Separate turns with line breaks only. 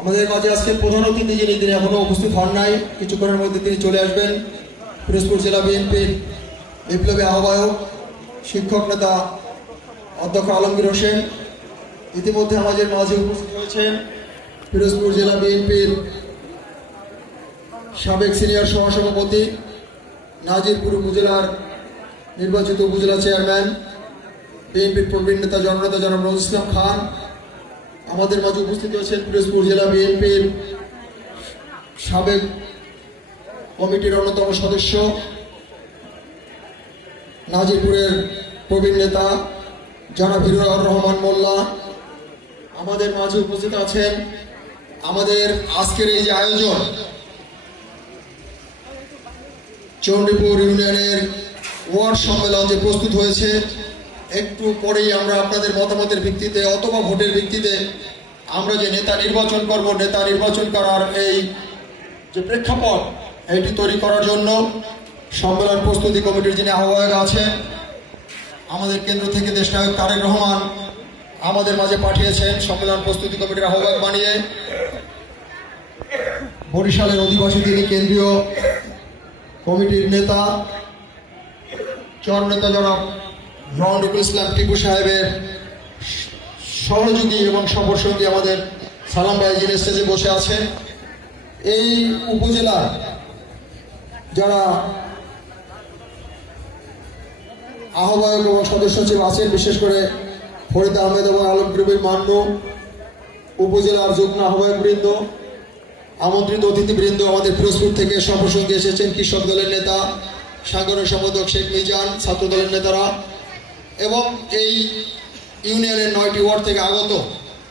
আমাদের মাঝে আজকে প্রধান অতিথি যিনি, তিনি এখনও উপস্থিত হন নাই। কিছুক্ষণের মধ্যে তিনি চলে আসবেন। পিরোজপুর জেলা বিএনপির বিপ্লবী আহ্বায়ক, শিক্ষক নেতা অধ্যক্ষ আলমগীর হোসেন ইতিমধ্যে আমাদের মাঝে উপস্থিত হয়েছেন। পিরোজপুর জেলা বিএনপির সাবেক সিনিয়র সহসভাপতি, নাজিরপুর উপজেলার নির্বাচিত উপজেলা চেয়ারম্যান, বিএনপির প্রবীণ নেতা জননেতা জনাব নজরুল ইসলাম খান আমাদের মাঝে উপস্থিত হয়েছেন পিরোজপুর জেলা বিএনপির সাবেক কমিটির অন্যতম সদস্য, নাজিরপুরের প্রবীণ নেতা জনাব হিরুর রহমান মোল্লা। আমাদের মাঝে উপস্থিত আছেন আমাদের আজকের এই যে আয়োজন, চণ্ডীপুর ইউনিয়নের ওয়ার্ড সম্মেলন যে প্রস্তুত হয়েছে একটু পরেই আমরা আপনাদের মতামতের ভিত্তিতে অথবা ভোটের ভিত্তিতে আমরা যে নেতা নির্বাচন করব, নেতা নির্বাচন করার এই যে প্রেক্ষাপট, এটি তৈরি করার জন্য সম্মেলন প্রস্তুতি কমিটির যিনি আহ্বায়ক আছেন, আমাদের কেন্দ্র থেকে দেশনায়ক তারেক রহমান আমাদের মাঝে পাঠিয়েছেন সম্মেলন প্রস্তুতি কমিটির আহ্বায়ক বানিয়ে। বরিশালের অধিবাসী তিনি কেন্দ্রীয় কমিটির নেতা। চর নেতা জনাব রহনুকুল ইসলাম টিপু সাহেবের সহযোগী এবং সফরসঙ্গী আমাদের সালাম ভাই স্টেজে বসে আছেন। এই উপজেলা যারা আহ্বায়ক এবং সদস্য সচিব আছেন, বিশেষ করে ফরিদ আহমেদ এবং আলম গ্রুপের মান্য উপজেলার যুগ্ম আহ্বায়ক বৃন্দ আমন্ত্রিত অতিথিবৃন্দ আমাদের ফিরোজপুর থেকে সফরসঙ্গী এসেছেন কৃষক দলের নেতা সাংগঠনিক সম্পাদক শেখ মিজান ছাত্র দলের নেতারা। এবং এই ইউনিয়নের নয়টি ওয়ার্ড থেকে আগত।